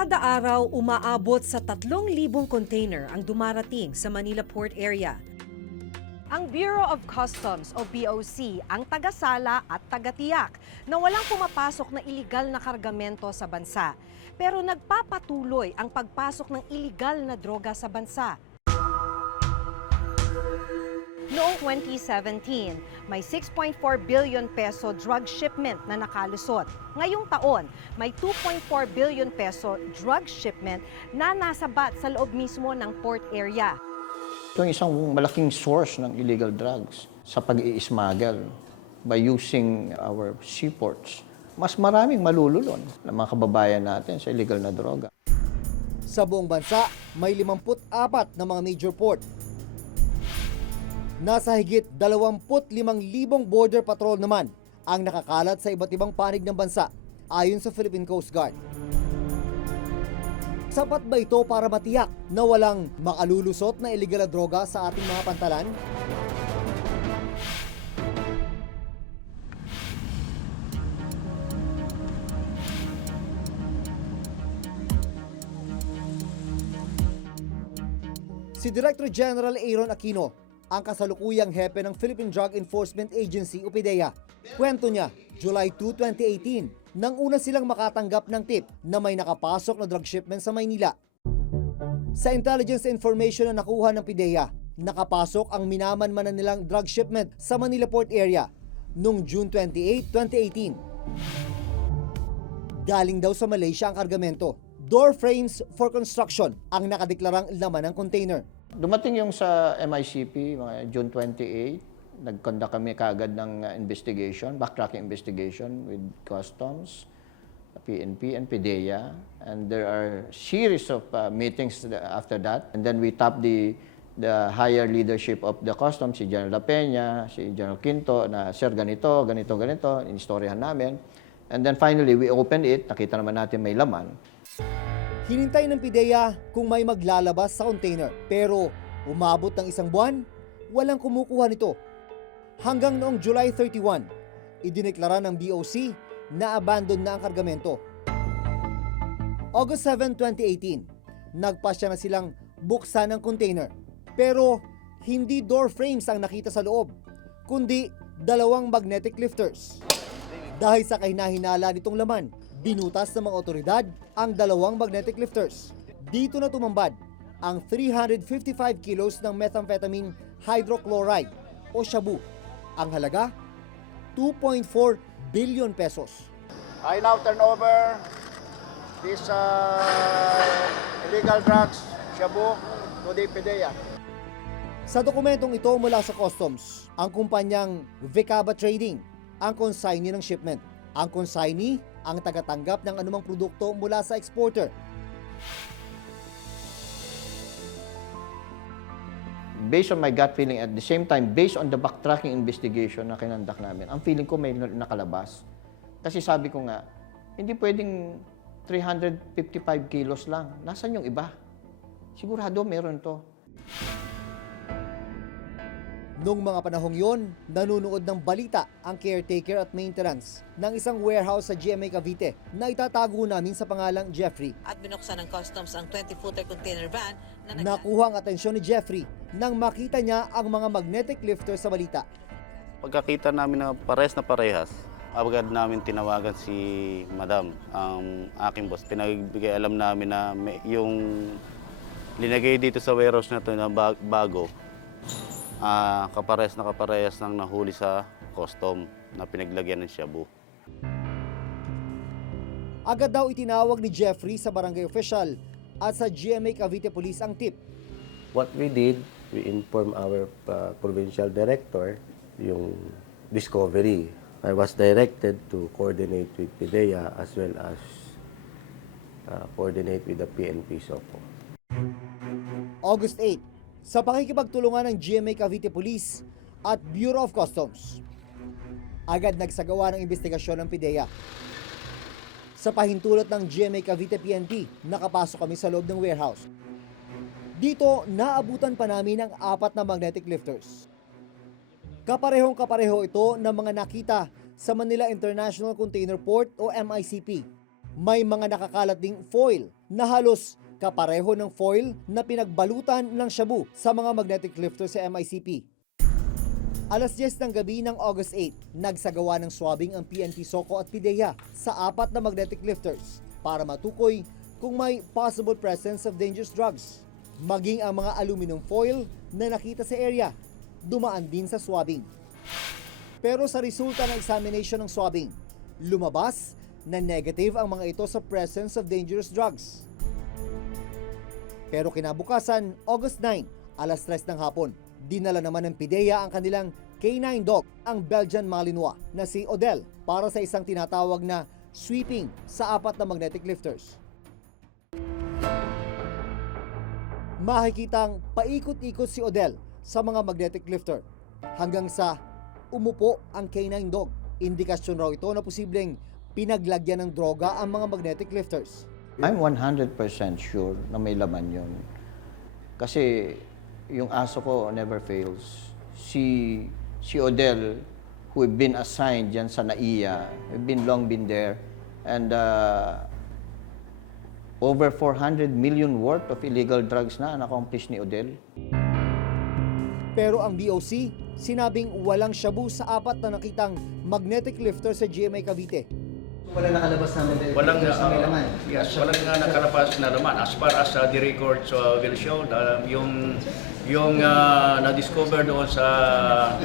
Kada araw, umaabot sa 3,000 container ang dumarating sa Manila Port Area. Ang Bureau of Customs o BOC ang tagasala at tagatiyak na walang pumapasok na iligal na kargamento sa bansa. Pero nagpapatuloy ang pagpasok ng iligal na droga sa bansa. Noong 2017, may 6.4 billion peso drug shipment na nakalusot. Ngayong taon, may 2.4 billion peso drug shipment na nasabat sa loob mismo ng port area. Ito ang isang malaking source ng illegal drugs sa pag-i-smuggle by using our seaports. Mas maraming malululon ng mga kababayan natin sa illegal na droga. Sa buong bansa, may 54 na mga major port. Nasa higit 25,000 border patrol naman ang nakakalat sa iba't ibang panig ng bansa ayon sa Philippine Coast Guard. Sapat ba ito para matiyak na walang makalulusot na illegal na droga sa ating mga pantalan? Si Director General Aaron Aquino, ang kasalukuyang hepe ng Philippine Drug Enforcement Agency o PDEA. Kwento niya, July 2, 2018, nang una silang makatanggap ng tip na may nakapasok na drug shipment sa Maynila. Sa intelligence information na nakuha ng PDEA, nakapasok ang minamanmanan nilang drug shipment sa Manila Port Area noong June 28, 2018. Galing daw sa Malaysia ang kargamento. Door frames for construction ang nakadeklarang laman ng container. Dumating yung sa MICP, mga June 28, nag-conduct kami kaagad ng investigation, backtracking investigation with Customs, PNP, and PDEA. And there are series of meetings after that. And then we tapped the higher leadership of the Customs, si General La Peña, si General Quinto, na sir, ganito, inistoryahan namin. And then finally, we opened it, nakita naman natin may laman. Hinintay ng PDEA kung may maglalabas sa container, pero umabot ng isang buwan, walang kumukuha nito. Hanggang noong July 31, idineklara ng BOC na abandon na ang kargamento. August 7, 2018, nagpasya na silang buksan ang container. Pero hindi door frames ang nakita sa loob, kundi 2 magnetic lifters. Dahil sa kahinahinala nitong laman, binutas ng mga otoridad ang 2 magnetic lifters. Dito na tumambad ang 355 kilos ng methamphetamine hydrochloride o shabu. Ang halaga, 2.4 billion pesos. I now turn over this illegal drugs, shabu, to the PDEA. Sa dokumentong ito mula sa Customs, ang kumpanyang Vicaba Trading ang consignee ng shipment. Ang consignee ang tagatanggap ng anumang produkto mula sa exporter. Based on my gut feeling, at the same time, based on the backtracking investigation na kinandak namin, ang feeling ko may nakalabas. Kasi sabi ko nga, hindi pwedeng 355 kilos lang. Nasaan yung iba? Sigurado meron to. Noong mga panahong yon, nanunood ng balita ang caretaker at maintenance ng isang warehouse sa GMA Cavite na itatago namin sa pangalang Jeffrey. At binuksan ng Customs ang 20-footer container van na Nakuha ang atensyon ni Jeffrey nang makita niya ang mga magnetic lifter sa balita. Pagkakita namin na parehas, agad namin tinawagan si Madam, ang aking boss. Pinagbigay alam namin na yung linagay dito sa warehouse na to na bago, kaparehas ng nahuli sa custom na pinaglagyan ng shabu. Agad daw itinawag ni Jeffrey sa barangay official at sa GMA Cavite Police ang tip. What we did, we informed our provincial director yung discovery. I was directed to coordinate with PDEA as well as coordinate with the PNP SOCO. August 8, sa pakikipagtulungan ng GMA Cavite Police at Bureau of Customs, agad nagsagawa ng investigasyon ng PDEA. Sa pahintulot ng GMA Cavite PNP, nakapasok kami sa loob ng warehouse. Dito, naabutan pa namin ang 4 na magnetic lifters. Kaparehong-kapareho ito ng mga nakita sa Manila International Container Port o MICP. May mga nakakalat ding foil na halos kapareho ng foil na pinagbalutan ng shabu sa mga magnetic lifter sa MICP. Alas 10 ng gabi ng August 8, nagsagawa ng swabbing ang PNP SOCO at PIDEA sa 4 na magnetic lifters para matukoy kung may possible presence of dangerous drugs. Maging ang mga aluminum foil na nakita sa area, dumaan din sa swabbing. Pero sa resulta ng examination ng swabbing, lumabas na negative ang mga ito sa presence of dangerous drugs. Pero kinabukasan, August 9, alas 3 ng hapon, dinala naman ng PIDEA ang kanilang K9 dog, ang Belgian Malinois na si Odell, para sa isang tinatawag na sweeping sa 4 na magnetic lifters. Makikitang paikot-ikot si Odell sa mga magnetic lifter hanggang sa umupo ang K9 dog. Indikasyon raw ito na posibleng pinaglagyan ng droga ang mga magnetic lifters. I'm 100% sure na may laman yun. Kasi yung aso ko never fails. Si Odell, who have been assigned dyan sa NAIA, have long been there, and over 400 million worth of illegal drugs na accomplish ni Odell. Pero ang BOC, sinabing walang shabu sa 4 na nakitang magnetic lifter sa GMA Cavite. Walang walang nakalabas na laman. As far as the records will show, yung na-discover doon sa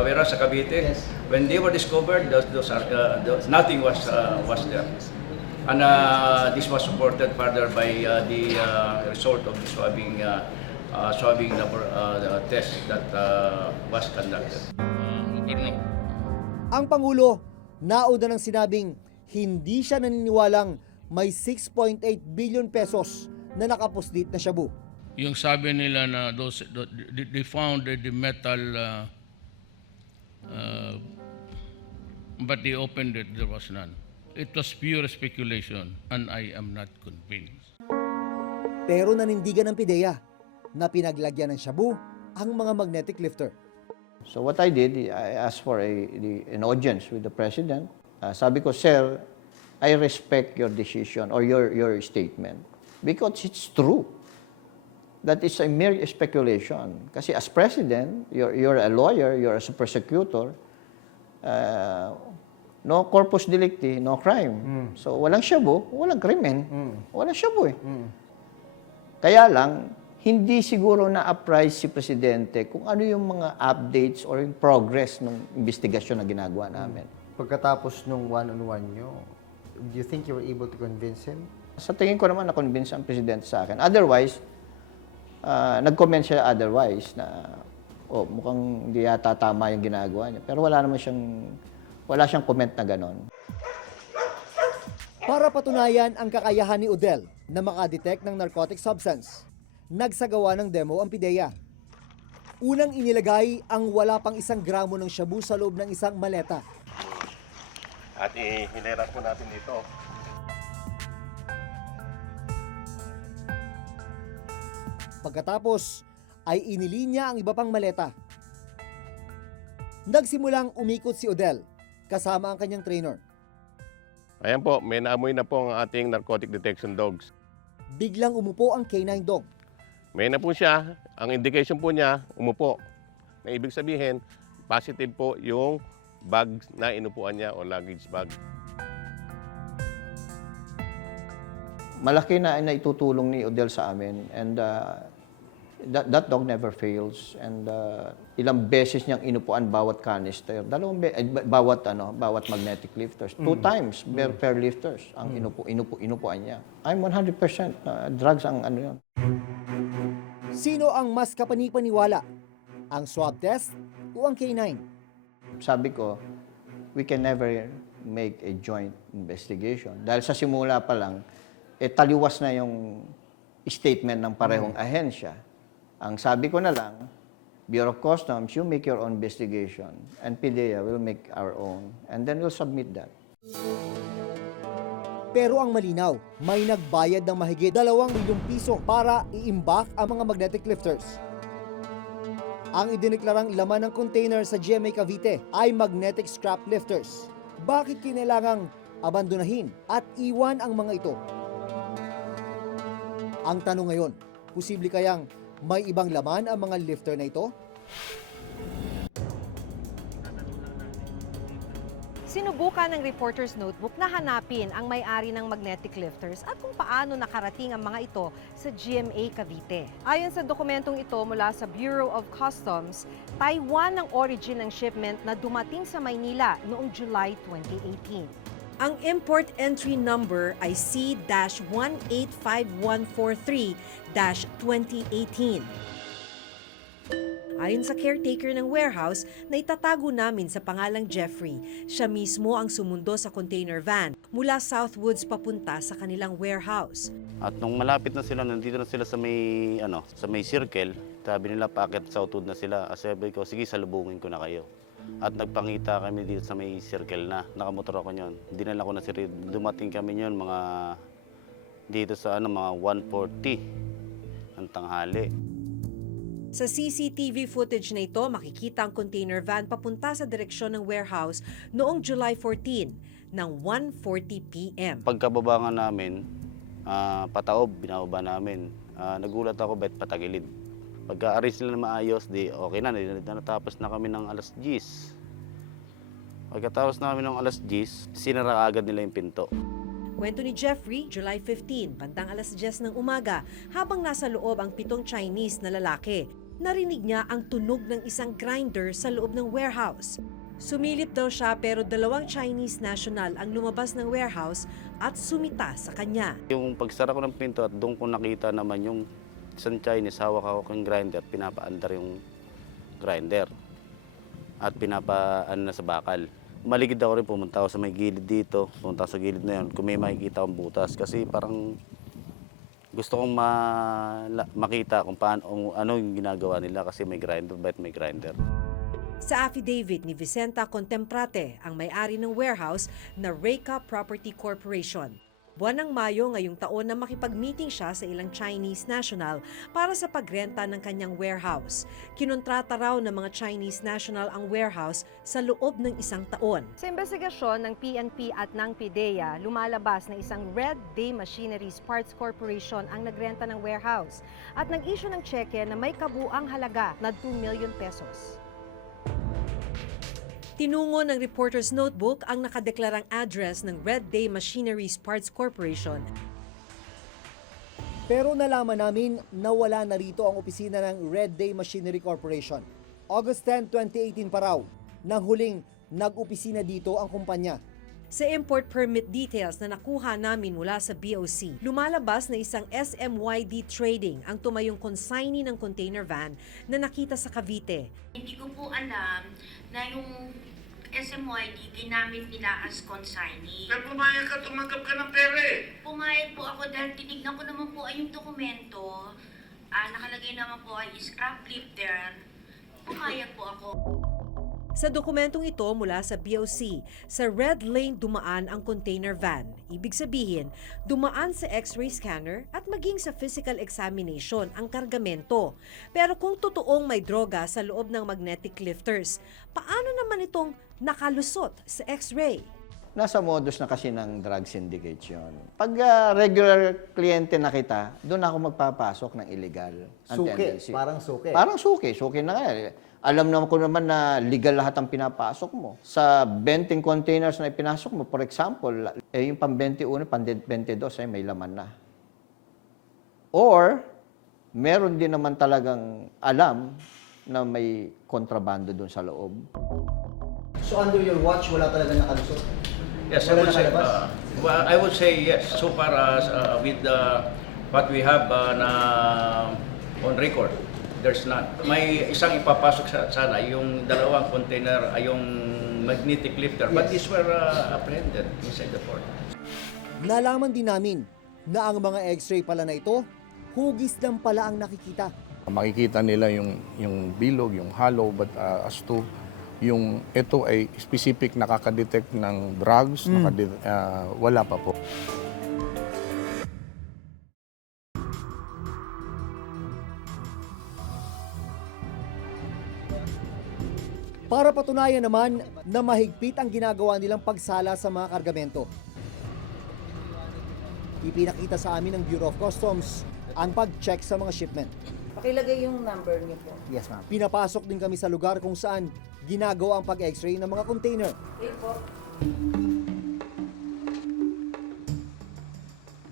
Wera, sa Cavite, when they were discovered, nothing was there. And this was supported further by the result of the swabbing test that was conducted. Ang Pangulo, nauna ng sinabing hindi siya naniniwalang may 6.8 billion pesos na nakapuslit na shabu. Yung sabi nila na they found the metal but they opened it, there was none. It was pure speculation and I am not convinced. Pero nanindigan ng PIDEA na pinaglagyan ng shabu ang mga magnetic lifter. So what I did, I asked for an audience with the President. Sabi ko, Sir, I respect your decision or your statement because it's true. That is a mere speculation. Kasi as President, you're a lawyer, you're a prosecutor, no corpus delicti, no crime. So walang shabu, walang krimen. Walang shabu eh. Kaya lang, hindi siguro na-apprise si Presidente kung ano yung mga updates or yung progress ng investigasyon na ginagawa namin. Pagkatapos nung one-on-one nyo, do you think you were able to convince him? Sa tingin ko naman na-convince ang Presidente sa akin. Otherwise, nag-comment siya otherwise na mukhang hindi yata tama yung ginagawa niya. Pero wala siyang comment na ganon. Para patunayan ang kakayahan ni Odell na makadetect ng narcotic substance, nagsagawa ng demo ang PIDEA. Unang inilagay ang wala pang 1 gramo ng shabu sa loob ng isang maleta. At ihilera po natin dito. Pagkatapos ay inilinya ang iba pang maleta. Nagsimulang umikot si Odell kasama ang kanyang trainer. Ayan po, may naamoy na po ang ating narcotic detection dogs. Biglang umupo ang K9 dog. May na po siya, ang indication po niya, umupo. Na ibig sabihin, positive po yung bag na inupuan niya o luggage bag. Malaki na itutulong ni Odell sa amin and that dog never fails and ilang beses niyang inupuan bawat canister, bawat magnetic lifters, 2 times per lifters ang inupuan niya. I'm 100% drugs ang ano yun. Sino ang mas kapanipaniwala? Ang swab test o ang K9? Sabi ko, we can never make a joint investigation. Dahil sa simula pa lang, taliwas na yung statement ng parehong ahensya. Ang sabi ko na lang, Bureau of Customs, you make your own investigation and PIDEA will make our own and then we'll submit that. Pero ang malinaw, may nagbayad ng mahigit 2 milyong piso para iimbak ang mga magnetic lifters. Ang idineklarang laman ng container sa GMA Cavite ay magnetic scrap lifters. Bakit kinailangang abandonahin at iwan ang mga ito. Ang tanong ngayon, posible kayang may ibang laman ang mga lifter na ito? Sinubukan ng Reporter's Notebook na hanapin ang may-ari ng magnetic lifters at kung paano nakarating ang mga ito sa GMA Cavite. Ayon sa dokumentong ito mula sa Bureau of Customs, Taiwan ang origin ng shipment na dumating sa Maynila noong July 2018. Ang import entry number ay C-185143-2018. Ayon sa caretaker ng warehouse na itatago namin sa pangalang Jeffrey, siya mismo ang sumundo sa container van mula Southwoods papunta sa kanilang warehouse. At nung malapit na sila, nandito na sila sa may circle, sabi nila paakit Southwood na sila. Sabi ko, sige, salubungin ko na kayo. At nagpangita kami dito sa may circle na, nakamotor ako nyon. Dinala ko na si Reed. Dumating kami nyon dito sa mga 1:40 ng tanghali. Sa CCTV footage na ito, makikita ang container van papunta sa direksyon ng warehouse noong July 14 ng 1:40 p.m. Pagkababa nga namin, pataob, binababa namin. Nagulat ako, bet patagilid. Pagka-arrange nila na maayos, di okay na, natapos na kami ng alas 10. Pagkatapos namin ng alas 10, sinara agad nila yung pinto. Kwento ni Jeffrey, July 15, bandang alas 10 ng umaga, habang nasa loob ang 7 Chinese na lalaki. Narinig niya ang tunog ng isang grinder sa loob ng warehouse. Sumilip daw siya pero 2 Chinese national ang lumabas ng warehouse at sumita sa kanya. Yung pagsara ko ng pinto at doon ko nakita naman yung isang Chinese, hawak ng grinder, pinapaandar yung grinder at pinapaan na sa bakal. Maligid ako rin, pumunta ako sa may gilid dito, pumunta sa gilid na yun, kung may makikita akong butas. Kasi parang gusto kong makita kung ano yung ginagawa nila kasi may grinder, bakit may grinder. Sa affidavit ni Vicenta Contemprate, ang may-ari ng warehouse na Reka Property Corporation. Buwan ng Mayo ngayong taon na makipag-meeting siya sa ilang Chinese national para sa pagrenta ng kanyang warehouse. Kinontrata raw ng mga Chinese national ang warehouse sa loob ng 1 taon. Sa investigasyon ng PNP at ng PIDEA, lumalabas na isang Red Day Machineries Parts Corporation ang nagrenta ng warehouse at nag-issue ng cheque na may kabuang halaga na 2 million pesos. Tinungo ng Reporter's Notebook ang nakadeklarang address ng Red Day Machineries Parts Corporation. Pero nalaman namin na wala na rito ang opisina ng Red Day Machinery Corporation. August 10, 2018 pa raw, nang huling nag-opisina dito ang kumpanya. Sa import permit details na nakuha namin mula sa BOC, lumalabas na isang SMYD Trading ang tumayong consignee ng container van na nakita sa Cavite. Hindi ko po alam na yung SMYD ginamit nila as consignee. Pero pumayag ka, tumanggap ka ng pera eh. Pumayag po ako dahil tinignan ko naman po ay yung dokumento. Nakalagay naman po ay scrap lifter. Pumayag po ako. Sa dokumentong ito mula sa BOC, sa red lane dumaan ang container van. Ibig sabihin, dumaan sa x-ray scanner at maging sa physical examination ang kargamento. Pero kung totoong may droga sa loob ng magnetic lifters, paano naman itong nakalusot sa x-ray? Nasa modus na kasi ng drug syndicate yun. Pag regular kliyente na kita, doon ako magpapasok ng illegal. Suki, parang suki. Parang suki. Suki na kaya. Alam naman ko naman na legal lahat ang pinapasok mo. Sa 20 containers na ipinasok mo, for example, yung pang 21, pang 22, may laman na. Or, meron din naman talagang alam na may kontrabando doon sa loob. So under your watch, wala talaga nakalusot? Yes, I would say yes. So far as with what we have on record, there's none. May isang ipapasok sana, yung 2 container ay yung magnetic lifter, but these were apprehended inside the port. Nalaman din namin na ang mga x-ray pala na ito, hugis lang pala ang nakikita. Makikita nila yung bilog, yung hollow, but as to yung ito ay specific nakaka-detect ng drugs, wala pa po. Para patunayan naman na mahigpit ang ginagawa nilang pagsala sa mga kargamento, Ipinakita sa amin ng Bureau of Customs ang pag-check sa mga shipment. Pakilagay yung number niyo po. Yes, ma'am. Pinapasok din kami sa lugar kung saan ginagawa ang pag-x-ray ng mga container. Okay po.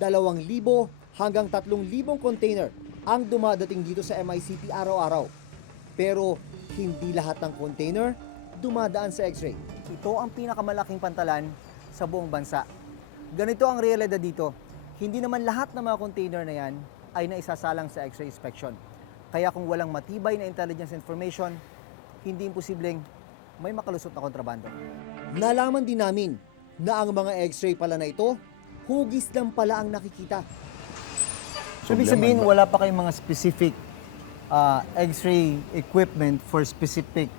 2,000 hanggang 3,000 container ang dumadating dito sa MICP araw-araw. Pero hindi lahat ng container dumadaan sa X-ray. Ito ang pinakamalaking pantalan sa buong bansa. Ganito ang realidad dito. Hindi naman lahat ng mga container na yan ay naisasalang sa X-ray inspection. Kaya kung walang matibay na intelligence information, hindi imposibleng may makalusot na kontrabando. Nalaman din namin na ang mga X-ray pala na ito, hugis lang pala ang nakikita. So, ibig sabihin, wala pa kayong mga specific X-ray equipment for specific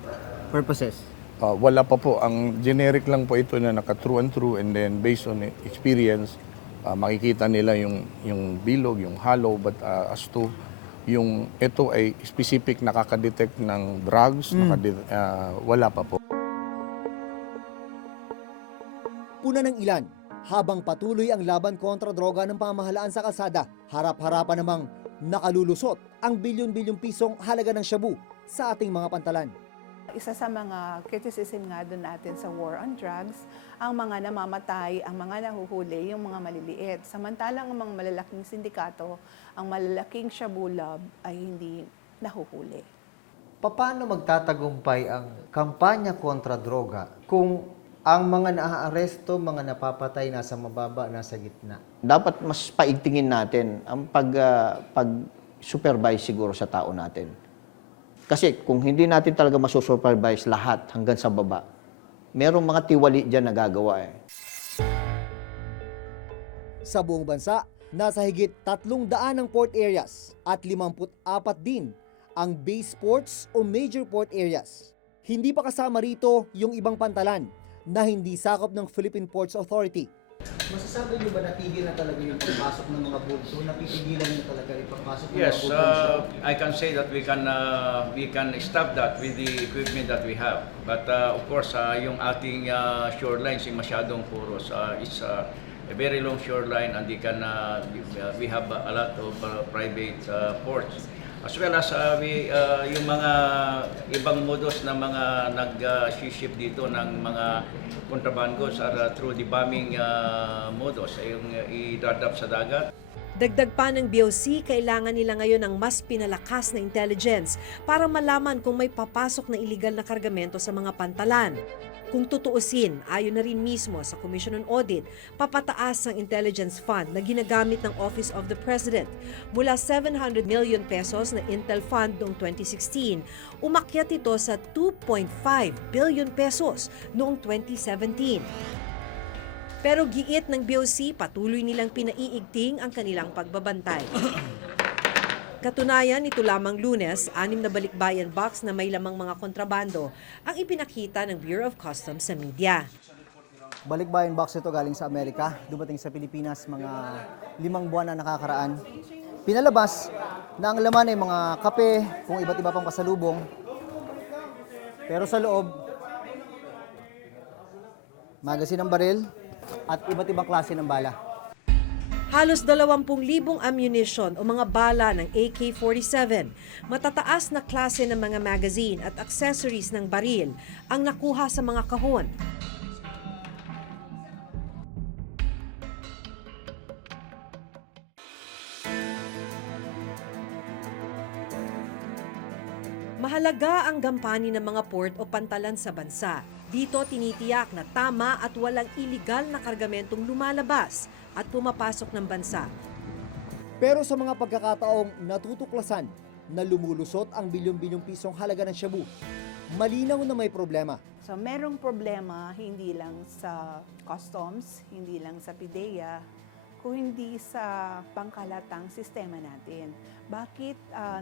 purposes? Wala pa po. Ang generic lang po ito na naka-true and true, and then based on experience, makikita nila yung bilog, yung hollow, but as to yung ito ay specific nakaka-detect ng drugs, wala pa po. Puna ng ilan, habang patuloy ang laban kontra droga ng pamahalaan sa kalsada, harap-harapan namang nakalulusot ang bilyon-bilyong pisong halaga ng shabu sa ating mga pantalan. Isa sa mga criticism nga doon natin sa war on drugs, ang mga namamatay, ang mga nahuhuli, yung mga maliliit. Samantalang ang mga malalaking sindikato, ang malalaking shabu lab ay hindi nahuhuli. Paano magtatagumpay ang kampanya kontra droga kung ang mga naaaresto, mga napapatay nasa mababa, nasa gitna? Dapat mas paigtingin natin ang pag-supervise siguro sa tao natin. Kasi kung hindi natin talaga masusupervise lahat hanggang sa baba, merong mga tiwali dyan na gagawa eh. Sa buong bansa, nasa higit 300 ng port areas at 54 din ang base ports o major port areas. Hindi pa kasama rito yung ibang pantalan na hindi sakop ng Philippine Ports Authority. Masasabi niyo ba natigil na talaga yung pagpasok ng mga bulso? Napipigilan niyo talaga ipagpasok ng Yes, mga bulso? I can say that we can stop that with the equipment that we have. But of course, yung ating shorelines ay masyadong puros. It's a very long shoreline, and we have a lot of private ports. As well as yung mga ibang modus na mga nag-ship dito ng mga contraband goods are through the bombing modus, yung idadap sa dagat. Dagdag pa ng BOC, kailangan nila ngayon ng mas pinalakas na intelligence para malaman kung may papasok na iligal na kargamento sa mga pantalan. Kung tutuusin, ayon na rin mismo sa Commission on Audit, papataas ang intelligence fund na ginagamit ng Office of the President. Mula 700 million pesos na Intel Fund noong 2016, umakyat ito sa 2.5 billion pesos noong 2017. Pero giit ng BOC, patuloy nilang pinaiigting ang kanilang pagbabantay. Katunayan, ito lamang Lunes, 6 na balikbayan box na may lamang mga kontrabando ang ipinakita ng Bureau of Customs sa media. Balikbayan box ito galing sa Amerika, dumating sa Pilipinas mga 5 buwan na nakakaraan. Pinalabas na ang laman ay mga kape, kung iba't iba pang pasalubong. Pero sa loob, magasin ng baril at iba't ibang klase ng bala. Halos 20,000 ammunition o mga bala ng AK-47, matataas na klase ng mga magazine at accessories ng baril ang nakuha sa mga kahon. Mahalaga ang gampani ng mga port o pantalan sa bansa. Dito tinitiyak na tama at walang iligal na kargamentong lumalabas at pumapasok ng bansa. Pero sa mga pagkakataong natutuklasan na lumulusot ang bilyon-bilyong pisong halaga ng shabu, malinaw na may problema. So merong problema hindi lang sa customs, hindi lang sa PIDEA, kundi sa pangkalatang sistema natin. Bakit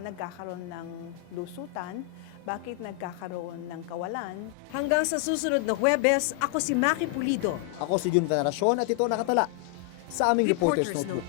nagkakaroon ng lusutan? Bakit nagkakaroon ng kawalan? Hanggang sa susunod na Huwebes, ako si Maki Pulido. Ako si Jun Veneracion at ito nakatala sa aming Reporter's Notebook.